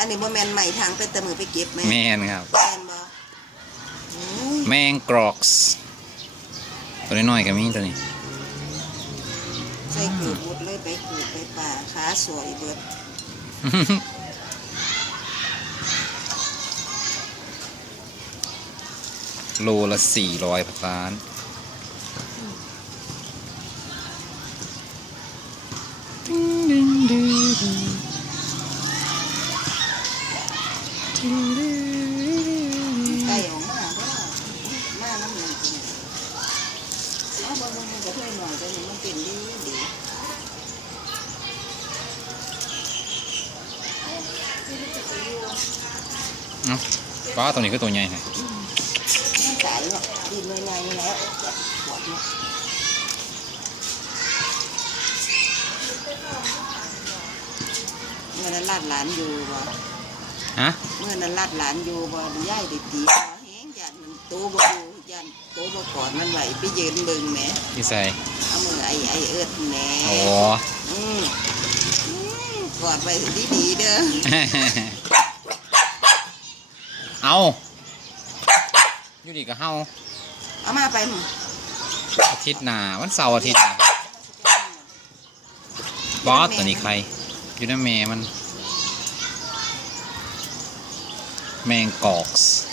อันนี้บ่แม่นใหม่ทางไปแต่มือไปเก็บไหมแมนครับแม่นบ่อืมแมงกรอกส์ตัวน้อยๆก็มีตัวนี้ ใส่ขูดหมดเลยไปขูดไปป่าขาสวยเบิดโลละสี่ร้อยล้าน ไก่ออกมาเด้อมาน้ำหนึ่งจริงเอาบ่บ่มันก็ถ้วยหน่อยแต่นี่มันเป็นดีดีเอ้าป้าตัวนี้ก็ตัวใหญ่นะมันตายเนาะดีหน่วยใหญ่แล้วปวดเนาะมันลาดหลานอยู่บ่ ฮะเมื่อนั้นลาดหลานอยู่บ่ย่ายได้ตีคอแห้งยันมันโตบ่อยู่ยันโตบ่กอดมันไหวไปยืนเบิ่งแหมพี่ใส่เอามือไอ้ไอ้เอิดแหมโอ้อืมอืมกอดไว้ดีๆเด้อ เอาอยู่ดีกับเฮาเอามาไปหมู่อาทิตย์หน้าวันเสาร์อาทิตย์หน้าบอสตัวนี้ใครอยู่ในแม่มัน แมงกอกส์